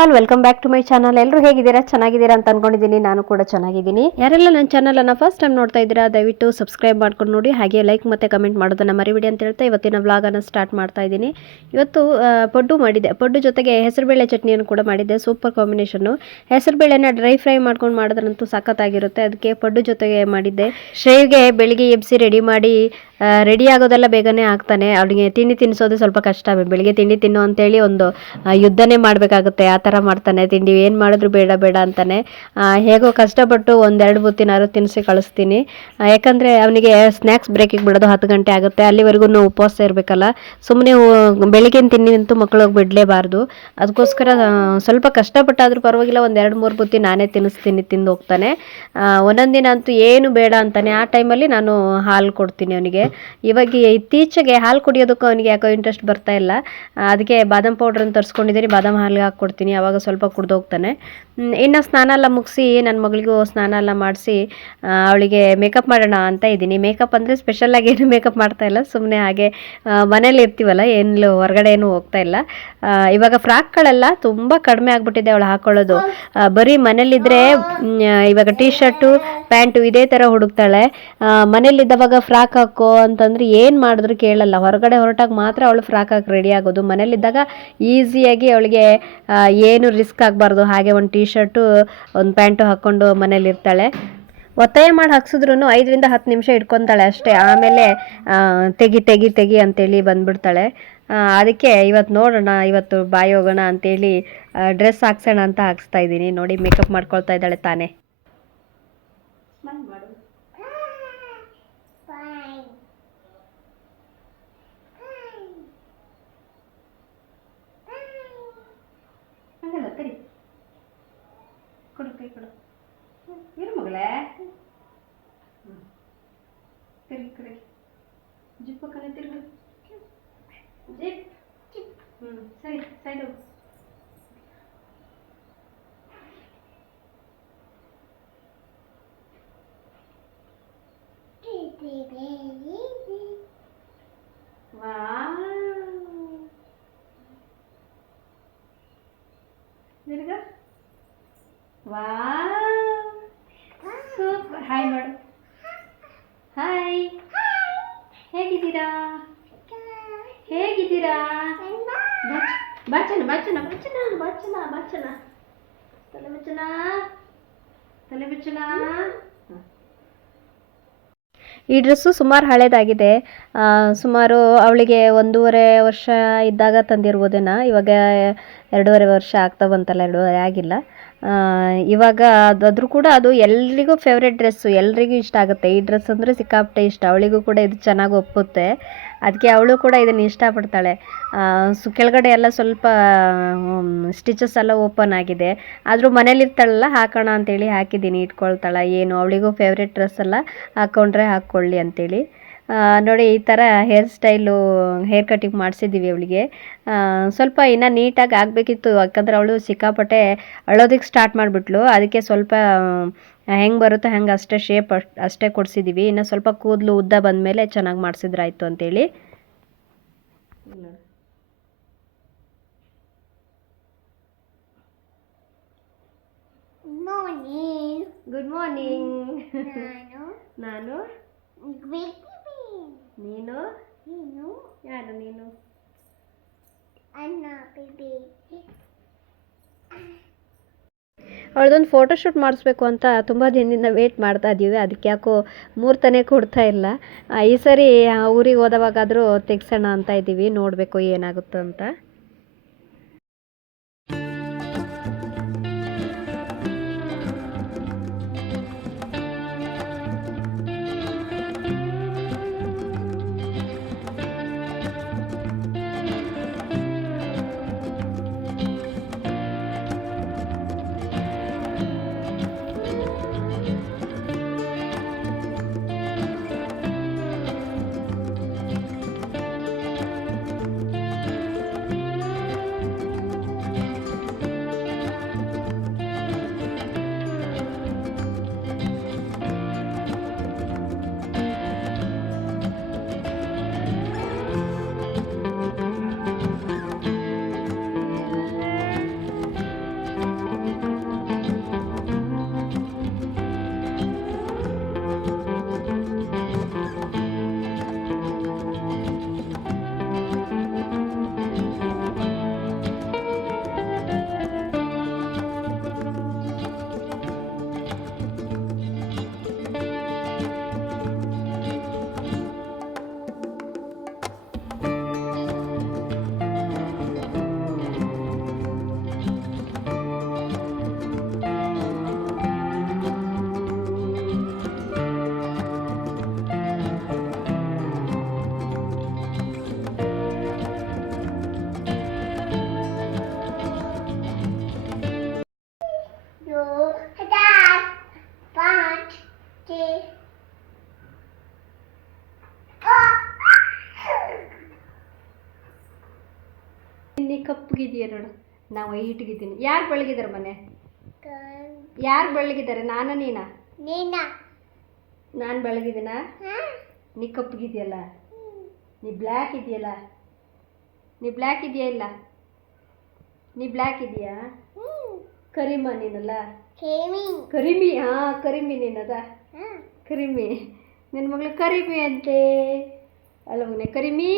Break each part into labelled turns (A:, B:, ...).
A: All welcome back to my channel ಎಲ್ಲರೂ ಹೇಗಿದ್ದೀರಾ? ಚೆನ್ನಾಗಿದ್ದೀರಾ ಅಂತ ಅನ್ಕೊಂಡಿದ್ದೀನಿ. ನಾನು ಕೂಡ ಚೆನ್ನಾಗಿದ್ದೀನಿ. ಯಾರೆಲ್ಲ ನನ್ನ ಚಾನಲನ್ನು ಫಸ್ಟ್ ಟೈಮ್ ನೋಡ್ತಾ ಇದ್ದೀರಾ, ದಯವಿಟ್ಟು ಸಬ್ಸ್ಕ್ರೈಬ್ ಮಾಡ್ಕೊಂಡು ನೋಡಿ. ಹಾಗೆ ಲೈಕ್ ಮತ್ತೆ ಕಮೆಂಟ್ ಮಾಡೋದನ್ನ ಮರಿಬಿಡಿ ಅಂತ ಹೇಳ್ತಾ ಇವತ್ತಿನ ವ್ಲಾಗನ್ನು ಸ್ಟಾರ್ಟ್ ಮಾಡ್ತಾ ಇದ್ದೀನಿ. ಇವತ್ತು ಪಡ್ಡು ಮಾಡಿದ್ದೆ. ಪಡ್ಡು ಜೊತೆಗೆ ಹೆಸರುಬೇಳೆ ಚಟ್ನಿಯನ್ನು ಕೂಡ ಮಾಡಿದ್ದೆ. ಸೂಪರ್ ಕಾಂಬಿನೇಷನ್ನು ಹೆಸರುಬೇಳೆನ ಡ್ರೈ ಫ್ರೈ ಮಾಡ್ಕೊಂಡು ಮಾಡಿದ್ರಂತೂ ಸಖತ್ತಾಗಿರುತ್ತೆ. ಅದಕ್ಕೆ ಪಡ್ಡು ಜೊತೆಗೆ ಮಾಡಿದ್ದೆ. ಶ್ರೇವ್ಗೆ ಬೆಳಿಗ್ಗೆ ಎಬ್ಸಿ ರೆಡಿ ಮಾಡಿ ರೆಡಿ ಆಗೋದೆಲ್ಲ ಬೇಗನೆ ಆಗ್ತಾನೆ. ಅವಳಿಗೆ ತಿಂಡಿ ತಿನ್ನಿಸೋದು ಸ್ವಲ್ಪ ಕಷ್ಟ. ಬೆಳಿಗ್ಗೆ ತಿಂಡಿ ತಿನ್ನು ಅಂತೇಳಿ ಒಂದು ಯುದ್ಧನೇ ಮಾಡಬೇಕಾಗುತ್ತೆ. ಆ ಥರ ಮಾಡ್ತಾನೆ. ತಿಂಡಿ ಏನು ಮಾಡಿದ್ರು ಬೇಡ ಬೇಡ ಅಂತಾನೆ. ಹೇಗೋ ಕಷ್ಟಪಟ್ಟು ಒಂದೆರಡು ಬುತ್ತಿನಾರು ತಿನ್ನಿಸಿ ಕಳಿಸ್ತೀನಿ. ಯಾಕಂದರೆ ಅವನಿಗೆ ಸ್ನ್ಯಾಕ್ಸ್ ಬ್ರೇಕಿಗೆ ಬಿಡೋದು ಹತ್ತು ಗಂಟೆ ಆಗುತ್ತೆ. ಅಲ್ಲಿವರೆಗೂ ಉಪವಾಸ ಇರಬೇಕಲ್ಲ. ಸುಮ್ಮನೆ ಬೆಳಿಗ್ಗೆನ ತಿನ್ನಿ ಅಂತೂ ಮಕ್ಕಳಿಗೆ ಬಿಡಲೇಬಾರ್ದು. ಅದಕ್ಕೋಸ್ಕರ ಸ್ವಲ್ಪ ಕಷ್ಟಪಟ್ಟಾದರೂ ಪರವಾಗಿಲ್ಲ. ಒಂದೆರಡು ಮೂರು ಬುತ್ತಿ ನಾನೇ ತಿನ್ನಿಸ್ತೀನಿ, ತಿಂದು ಹೋಗ್ತಾನೆ. ಒಂದೊಂದು ದಿನ ಅಂತೂ ಏನು ಬೇಡ ಅಂತಾನೆ. ಆ ಟೈಮಲ್ಲಿ ನಾನು ಹಾಲು ಕೊಡ್ತೀನಿ ಅವನಿಗೆ. ಇವಾಗ ಇತ್ತೀಚೆಗೆ ಹಾಲು ಕುಡಿಯೋದಕ್ಕೂ ಅವನಿಗೆ ಯಾಕೋ ಇಂಟ್ರೆಸ್ಟ್ ಬರ್ತಾ ಇಲ್ಲ. ಅದಕ್ಕೆ ಬಾದಾಮ್ ಪೌಡ್ರನ್ನು ತರಿಸ್ಕೊಂಡಿದ್ದೀನಿ ಬಾದಾಮ್ ಹಾಲಿಗೆ ಹಾಕ್ಕೊಡ್ತೀನಿ ಅವಾಗ ಸ್ವಲ್ಪ ಕುಡ್ದು ಹೋಗ್ತಾನೆ. ಇನ್ನು ಸ್ನಾನ ಎಲ್ಲ ಮುಗಿಸಿ ನನ್ನ ಮಗಳಿಗೂ ಸ್ನಾನ ಎಲ್ಲ ಮಾಡಿಸಿ ಅವಳಿಗೆ ಮೇಕಪ್ ಮಾಡೋಣ ಅಂತ ಇದ್ದೀನಿ. ಮೇಕಪ್ ಅಂದರೆ ಸ್ಪೆಷಲಾಗಿ ಏನು ಮೇಕಪ್ ಮಾಡ್ತಾ ಇಲ್ಲ ಸುಮ್ಮನೆ ಹಾಗೆ ಮನೇಲಿ ಇರ್ತೀವಲ್ಲ ಏನು ಹೊರಗಡೆ ಏನು ಹೋಗ್ತಾ ಇಲ್ಲ. ಇವಾಗ ಫ್ರಾಕ್ಗಳೆಲ್ಲ ತುಂಬ ಕಡಿಮೆ ಆಗ್ಬಿಟ್ಟಿದೆ ಅವಳು ಹಾಕೊಳ್ಳೋದು. ಬರೀ ಮನೇಲಿದ್ದರೆ ಇವಾಗ ಟೀ ಶರ್ಟು ಪ್ಯಾಂಟು ಇದೇ ಥರ ಹುಡುಕ್ತಾಳೆ. ಮನೇಲಿದ್ದವಾಗ ಫ್ರಾಕ್ ಹಾಕೋ ಅಂತಂದ್ರೆ ಏನು ಮಾಡಿದ್ರು ಕೇಳಲ್ಲ. ಹೊರಗಡೆ ಹೊರಟಾಗ ಮಾತ್ರ ಅವಳು ಫ್ರಾಕ್ ಹಾಕಿ ರೆಡಿ ಆಗೋದು. ಮನೇಲಿದ್ದಾಗ ಈಸಿಯಾಗಿ ಅವಳಿಗೆ ಏನು ರಿಸ್ಕ್ ಆಗಬಾರ್ದು. ಹಾಗೆ ಒಂದು ಟೀ ಶರ್ಟು ಒಂದು ಪ್ಯಾಂಟು ಹಾಕ್ಕೊಂಡು ಮನೇಲಿರ್ತಾಳೆ ಒತ್ತಾಯ ಮಾಡಿ ಹಾಕ್ಸಿದ್ರು ಐದರಿಂದ ಹತ್ತು ನಿಮಿಷ ಇಟ್ಕೊತಾಳೆ ಅಷ್ಟೇ. ಆಮೇಲೆ ತೆಗಿ ತೆಗಿ ತೆಗಿ ಅಂತೇಳಿ ಬಂದ್ಬಿಡ್ತಾಳೆ. ಅದಕ್ಕೆ ಇವತ್ತು ನೋಡೋಣ, ಇವತ್ತು ಬಾಯಿ ಹೋಗೋಣ ಅಂತೇಳಿ ಡ್ರೆಸ್ ಹಾಕ್ಸೋಣ ಅಂತ ಹಾಕ್ಸ್ತಾ ಇದ್ದೀನಿ. ನೋಡಿ ಮೇಕಪ್ ಮಾಡ್ಕೊಳ್ತಾ ಇದ್ದಾಳೆ ತಾನೇ. ಕೊಡು ಕೈ ಕೊಡು ಇರು ಮಗಳೇ ತಿರುಗಿ ತಿರುಗಿ ಜಿಪ್ ಕಲೆ ತಿರುಗು ಜಿಪ್ ಹ್ಞೂ ಸರಿ ಸೈಡ್ ಹೋಗು ಹೇಗಿದ್ದೀರಾ? ಹೇಗಿದ್ದೀರಾ? ಬಚ್ಚನ ಬಚ್ಚನ ಬಚ್ಚನ ಬಚ್ಚನ ಬಚ್ಚನ. ತಲೆ ಬಚ್ಚನ? ತಲೆ ಬಚ್ಚನ? ಈ ಡ್ರೆಸ್ಸು ಸುಮಾರು ಹಳೇದಾಗಿದೆ. ಸುಮಾರು ಅವಳಿಗೆ ಒಂದೂವರೆ ವರ್ಷ ಇದ್ದಾಗ ತಂದಿರ್ಬೋದೇನ ಇವಾಗ ಎರಡೂವರೆ ವರ್ಷ ಆಗ್ತಾ ಬಂತಲ್ಲ, ಎರಡೂವರೆ ಆಗಿಲ್ಲ. ಇವಾಗ ಅದ್ರೂ ಕೂಡ ಅದು ಎಲ್ರಿಗೂ ಫೇವ್ರೆಟ್ ಡ್ರೆಸ್ಸು ಎಲ್ರಿಗೂ ಇಷ್ಟ ಆಗುತ್ತೆ. ಈ ಡ್ರೆಸ್ ಅಂದರೆ ಸಿಕ್ಕಾಪಟ್ಟೆ ಇಷ್ಟ. ಅವಳಿಗೂ ಕೂಡ ಇದು ಚೆನ್ನಾಗಿ ಒಪ್ಪುತ್ತೆ. ಅದಕ್ಕೆ ಅವಳು ಕೂಡ ಇದನ್ನು ಇಷ್ಟಪಡ್ತಾಳೆ. ಸು ಕೆಳಗಡೆ ಎಲ್ಲ ಸ್ವಲ್ಪ ಸ್ಟಿಚಸ್ ಎಲ್ಲ ಓಪನ್ ಆಗಿದೆ. ಆದರೂ ಮನೇಲಿರ್ತಾಳಲ್ಲ ಹಾಕೋಣ ಅಂತೇಳಿ ಹಾಕಿದ್ದೀನಿ, ಇಟ್ಕೊಳ್ತಾಳೆ. ಏನು, ಅವಳಿಗೂ ಫೇವ್ರೆಟ್ ಡ್ರೆಸ್ ಎಲ್ಲ ಹಾಕ್ಕೊಂಡ್ರೆ ಹಾಕ್ಕೊಳ್ಳಿ ಅಂತೇಳಿ. ನೋಡಿ ಈ ಥರ ಹೇರ್ ಸ್ಟೈಲು ಹೇರ್ ಕಟ್ಟಿಂಗ್ ಮಾಡಿಸಿದ್ದೀವಿ ಅವಳಿಗೆ. ಸ್ವಲ್ಪ ಇನ್ನೂ ನೀಟಾಗಿ ಆಗಬೇಕಿತ್ತು ಯಾಕಂದ್ರೆ ಅವಳು ಸಿಕ್ಕಾಪಟ್ಟೆ ಅಳೋದಕ್ಕೆ ಸ್ಟಾರ್ಟ್ ಮಾಡಿಬಿಟ್ಲು. ಅದಕ್ಕೆ ಸ್ವಲ್ಪ ಹೆಂಗೆ ಬರುತ್ತೋ ಹೆಂಗೆ ಅಷ್ಟೇ ಶೇಪ್ ಅಷ್ಟು ಅಷ್ಟೇ ಕೊಡಿಸಿದ್ದೀವಿ ಇನ್ನು ಸ್ವಲ್ಪ ಕೂದಲು ಉದ್ದ ಬಂದ ಮೇಲೆ ಚೆನ್ನಾಗಿ ಮಾಡಿಸಿದ್ರಾಯ್ತು ಅಂತೇಳಿ. ಗುಡ್ ಮಾರ್ನಿಂಗ್
B: ನಾನು
A: ನಾನು? ನೀನು? ಯಾರು ನೀನು?
B: ಅನ್ನ ಬೇಬಿ.
A: ಅವಳದೊಂದು ಫೋಟೋಶೂಟ್ ಮಾಡಿಸ್ಬೇಕು ಅಂತ ತುಂಬ ದಿನದಿಂದ ವೇಟ್ ಮಾಡ್ತಾ ಇದ್ದೀವಿ ಅದಕ್ಕೆ ಯಾಕೋ ಮೂರ್ತನೇ ಕೊಡ್ತಾ ಇಲ್ಲ. ಈ ಸರಿ ಊರಿಗೆ ಹೋದವಾಗಾದರೂ ತೆಗ್ಸೋಣ ಅಂತ ಇದ್ದೀವಿ ನೋಡಬೇಕು ಏನಾಗುತ್ತೋ ಅಂತ ಕಪ್ಪಗಿದೆಯಾ ನೋಡು. ನಾವು ವೈಟ್ಗಿದ್ದೀನಿ ಯಾರು ಬೆಳಗಿದ್ದಾರೆ ಮನೆ? ಯಾರು ಬೆಳಗಿದ್ದಾರೆ ನಾನು ನೀನಾ?
B: ನೀನಾ?
A: ನಾನು ಬೆಳಗಿದ್ದೀನಾ? ನೀ ಕಪ್ಪಗಿದೆಯಲ್ಲ ನೀ ಬ್ಲ್ಯಾಕ್ ಇದೆಯಲ್ಲ? ನೀ ಬ್ಲ್ಯಾಕ್ ಇದೆಯಾ ಇಲ್ಲ? ನೀ ಬ್ಲ್ಯಾಕ್ ಇದೆಯಾ? ಕರಿಮ ನೀನಲ್ಲ? ಕರಿಮಿ. ಹಾಂ ಕರಿಮಿ ನೀನದ? ಕರಿಮಿ. ನಿನ್ನ ಮಗಳು ಕರಿಮಿ ಅಂತೆ. ಅಲ್ಲ ಮನೆ ಕರಿಮಿ?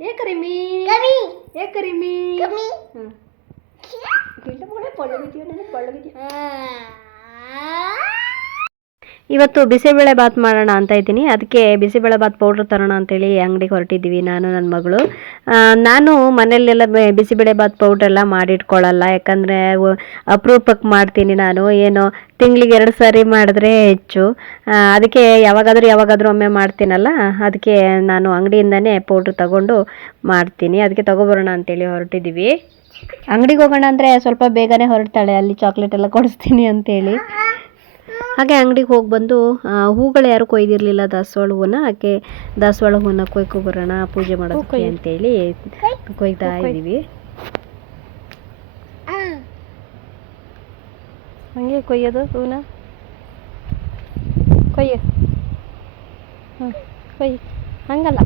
B: ए
A: करीमी कमी
B: ए
A: करीमी कमी
B: हां
A: खेल बोले पड़ गई थी उन्होंने पड़ गई थी हां ಇವತ್ತು ಬಿಸಿಬೇಳೆ ಬಾತ್ ಮಾಡೋಣ ಅಂತ ಇದ್ದೀನಿ. ಅದಕ್ಕೆ ಬಿಸಿಬೇಳೆ ಬಾತ್ ಪೌಡ್ರ್ ತರೋಣ ಅಂತೇಳಿ ಅಂಗಡಿಗೆ ಹೊರಟಿದ್ದೀವಿ ನಾನು, ನನ್ನ ಮಗಳು. ನಾನು ಮನೆಯಲ್ಲೆಲ್ಲ ಬಿಸಿಬೇಳೆ ಬಾತ್ ಪೌಡ್ರೆಲ್ಲ ಮಾಡಿಟ್ಕೊಳ್ಳಲ್ಲ ಯಾಕಂದರೆ ಅಪರೂಪಕ್ಕೆ ಮಾಡ್ತೀನಿ ನಾನು. ಏನು ತಿಂಗಳಿಗೆ ಎರಡು ಸಾರಿ ಮಾಡಿದ್ರೆ ಹೆಚ್ಚು. ಅದಕ್ಕೆ ಯಾವಾಗಾದರೂ ಯಾವಾಗಾದರೂ ಒಮ್ಮೆ ಮಾಡ್ತೀನಲ್ಲ, ಅದಕ್ಕೆ ನಾನು ಅಂಗಡಿಯಿಂದನೇ ಪೌಡ್ರ್ ತಗೊಂಡು ಮಾಡ್ತೀನಿ. ಅದಕ್ಕೆ ತಗೊಬರೋಣ ಅಂತೇಳಿ ಹೊರಟಿದ್ದೀವಿ. ಅಂಗಡಿಗೆ ಹೋಗೋಣ ಅಂದರೆ ಸ್ವಲ್ಪ ಬೇಗನೆ ಹೊರಡ್ತಾಳೆ. ಅಲ್ಲಿ ಚಾಕ್ಲೇಟ್ ಎಲ್ಲ ಕೊಡಿಸ್ತೀನಿ ಅಂತೇಳಿ. ಹಾಗೆ ಅಂಗಡಿಗೆ ಹೋಗಿ ಬಂದು ಆ, ಹೂಗಳು ಯಾರು ಕೊಯ್ದಿರಲಿಲ್ಲ ದಾಸವಾಳ ಹೂವನ್ನ ಹಾಗೆ ದಾಸವಾಳ ಹೂವನ್ನ ಕೊಯ್ಕೊ ಬರೋಣ ಪೂಜೆ ಮಾಡೋದಕ್ಕೆ ಅಂತೇಳಿ ಕೊಯ್ತಾ ಇದ್ದೀವಿ. ಹಂಗೆ ಕೊಯ್ಯೋದು ಹೂವನ್ನ? ಕೊಯ್ಯ. ಹ್ಞೂ ಕೊಯ್ಯಿ. ಹಂಗಲ್ಲ.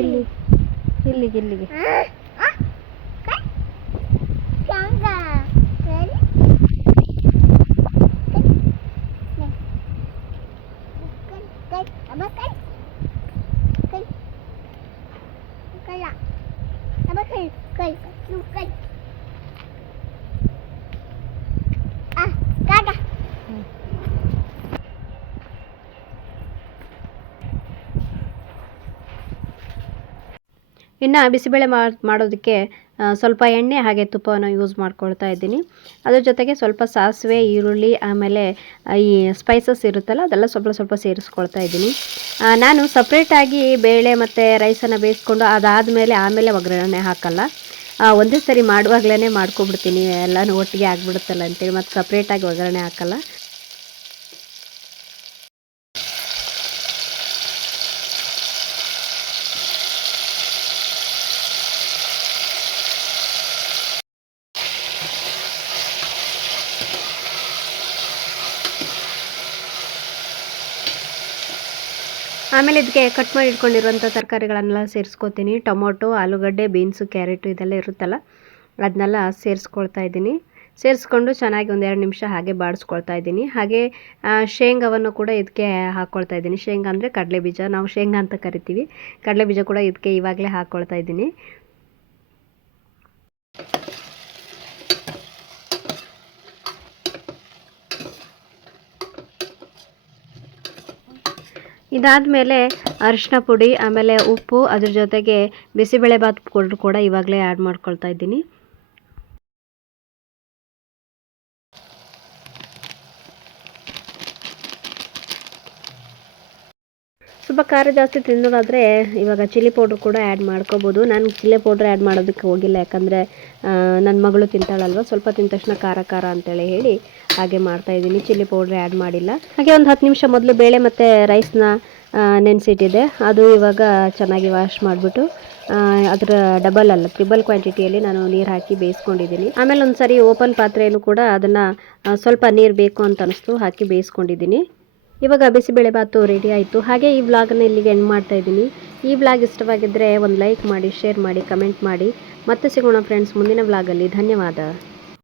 A: ಇಲ್ಲಿ ಇಲ್ಲಿಗೆ ಇಲ್ಲಿಗೆ. ಇನ್ನು ಬಿಸಿಬೇಳೆ ಮಾಡೋದಕ್ಕೆ ಸ್ವಲ್ಪ ಎಣ್ಣೆ ಹಾಗೆ ತುಪ್ಪವನ್ನು ಯೂಸ್ ಮಾಡ್ಕೊಳ್ತಾ ಇದ್ದೀನಿ. ಅದ್ರ ಜೊತೆಗೆ ಸ್ವಲ್ಪ ಸಾಸಿವೆ, ಈರುಳ್ಳಿ, ಆಮೇಲೆ ಈ ಸ್ಪೈಸಸ್ ಇರುತ್ತಲ್ಲ, ಅದೆಲ್ಲ ಸ್ವಲ್ಪ ಸ್ವಲ್ಪ ಸೇರಿಸ್ಕೊಳ್ತಾ ಇದ್ದೀನಿ. ನಾನು ಸಪ್ರೇಟಾಗಿ ಬೇಳೆ ಮತ್ತು ರೈಸನ್ನು ಬೇಯಿಸ್ಕೊಂಡು ಅದಾದಮೇಲೆ ಆಮೇಲೆ ಒಗ್ಗರಣೆ ಹಾಕಲ್ಲ. ಒಂದೇ ಸರಿ ಮಾಡುವಾಗಲೇ ಮಾಡ್ಕೊಬಿಡ್ತೀನಿ, ಎಲ್ಲನೂ ಒಟ್ಟಿಗೆ ಆಗಿಬಿಡುತ್ತಲ್ಲ ಅಂತೇಳಿ, ಮತ್ತು ಸಪ್ರೇಟಾಗಿ ಒಗ್ಗರಣೆ ಹಾಕಲ್ಲ. ಆಮೇಲೆ ಇದಕ್ಕೆ ಕಟ್ ಮಾಡಿ ಇಟ್ಕೊಂಡಿರುವಂಥ ತರಕಾರಿಗಳನ್ನೆಲ್ಲ ಸೇರಿಸ್ಕೊತೀನಿ. ಟೊಮೊಟೊ, ಆಲೂಗಡ್ಡೆ, ಬೀನ್ಸು, ಕ್ಯಾರೆಟು ಇದೆಲ್ಲ ಇರುತ್ತಲ್ಲ, ಅದನ್ನೆಲ್ಲ ಸೇರಿಸ್ಕೊಳ್ತಾ ಇದ್ದೀನಿ. ಸೇರಿಸ್ಕೊಂಡು ಚೆನ್ನಾಗಿ ಒಂದೆರಡು ನಿಮಿಷ ಹಾಗೆ ಬಾಡಿಸ್ಕೊಳ್ತಾ ಇದ್ದೀನಿ. ಹಾಗೆ ಶೇಂಗಾವನ್ನು ಕೂಡ ಇದಕ್ಕೆ ಹಾಕ್ಕೊಳ್ತಾ ಇದ್ದೀನಿ. ಶೇಂಗಾ ಅಂದರೆ ಕಡಲೆ ಬೀಜ ನಾವು ಶೇಂಗಾ ಅಂತ ಕರಿತೀವಿ. ಕಡಲೆ ಬೀಜ ಕೂಡ ಇದಕ್ಕೆ ಇವಾಗಲೇ ಹಾಕ್ಕೊಳ್ತಾ ಇದ್ದೀನಿ. ಇದಾದಮೇಲೆ ಅರಿಶಿನ ಪುಡಿ ಆಮೇಲೆ ಉಪ್ಪು ಅದ್ರ ಜೊತೆಗೆ ಬಿಸಿಬೇಳೆಬಾತ್ ಪೌಡ್ರ್ ಕೂಡ ಇವಾಗಲೇ ಆ್ಯಡ್ ಮಾಡ್ಕೊಳ್ತಾ ಇದ್ದೀನಿ. ಸ್ವಲ್ಪ ಖಾರ ಜಾಸ್ತಿ ತಿನ್ನೋದಾದರೆ ಇವಾಗ ಚಿಲ್ಲಿ ಪೌಡ್ರ್ ಕೂಡ ಆ್ಯಡ್ ಮಾಡ್ಕೋಬೋದು. ನಾನು ಚಿಲ್ಲಿ ಪೌಡ್ರ್ ಆ್ಯಡ್ ಮಾಡೋದಕ್ಕೆ ಹೋಗಿಲ್ಲ, ಯಾಕಂದರೆ ನನ್ನ ಮಗಳು ತಿಂತಾಳಲ್ವ, ಸ್ವಲ್ಪ ತಿಂದ ತಕ್ಷಣ ಖಾರ ಖಾರ ಅಂತೇಳಿ ಹೇಳಿ ಹಾಗೆ ಮಾಡ್ತಾಯಿದ್ದೀನಿ ಚಿಲ್ಲಿ ಪೌಡ್ರ್ ಆ್ಯಡ್ ಮಾಡಿಲ್ಲ. ಹಾಗೆ ಒಂದು ಹತ್ತು ನಿಮಿಷ ಮೊದಲು ಬೇಳೆ ಮತ್ತು ರೈಸ್ನ ನೆನೆಸಿಟ್ಟಿದೆ ಅದು ಇವಾಗ ಚೆನ್ನಾಗಿ ವಾಶ್ ಮಾಡಿಬಿಟ್ಟು ಅದರ ಡಬಲ್ ಅಲ್ಲ ತ್ರಿಬಲ್ ಕ್ವಾಂಟಿಟಿಯಲ್ಲಿ ನಾನು ನೀರು ಹಾಕಿ ಬೇಯಿಸ್ಕೊಂಡಿದ್ದೀನಿ. ಆಮೇಲೆ ಒಂದು ಸರಿ ಓಪನ್ ಪಾತ್ರೆಯಲ್ಲೂ ಕೂಡ ಅದನ್ನು ಸ್ವಲ್ಪ ನೀರು ಬೇಕು ಅಂತ ಅನಿಸ್ತು, ಹಾಕಿ ಬೇಯಿಸ್ಕೊಂಡಿದ್ದೀನಿ. ಇವಾಗ ಬಿಸಿಬೇಳೆಬಾತು ರೆಡಿ ಆಯಿತು. ಹಾಗೆ ಈ ವ್ಲಾಗನ್ನ ಇಲ್ಲಿಗೆ ಎಂಡ್ ಮಾಡ್ತಾ ಇದ್ದೀನಿ. ಈ ವ್ಲಾಗ್ ಇಷ್ಟವಾಗಿದ್ದರೆ ಒಂದು ಲೈಕ್ ಮಾಡಿ ಶೇರ್ ಮಾಡಿ ಕಮೆಂಟ್ ಮಾಡಿ. ಮತ್ತೆ ಸಿಗೋಣ ಫ್ರೆಂಡ್ಸ್ ಮುಂದಿನ ವ್ಲಾಗಲ್ಲಿ ಧನ್ಯವಾದ.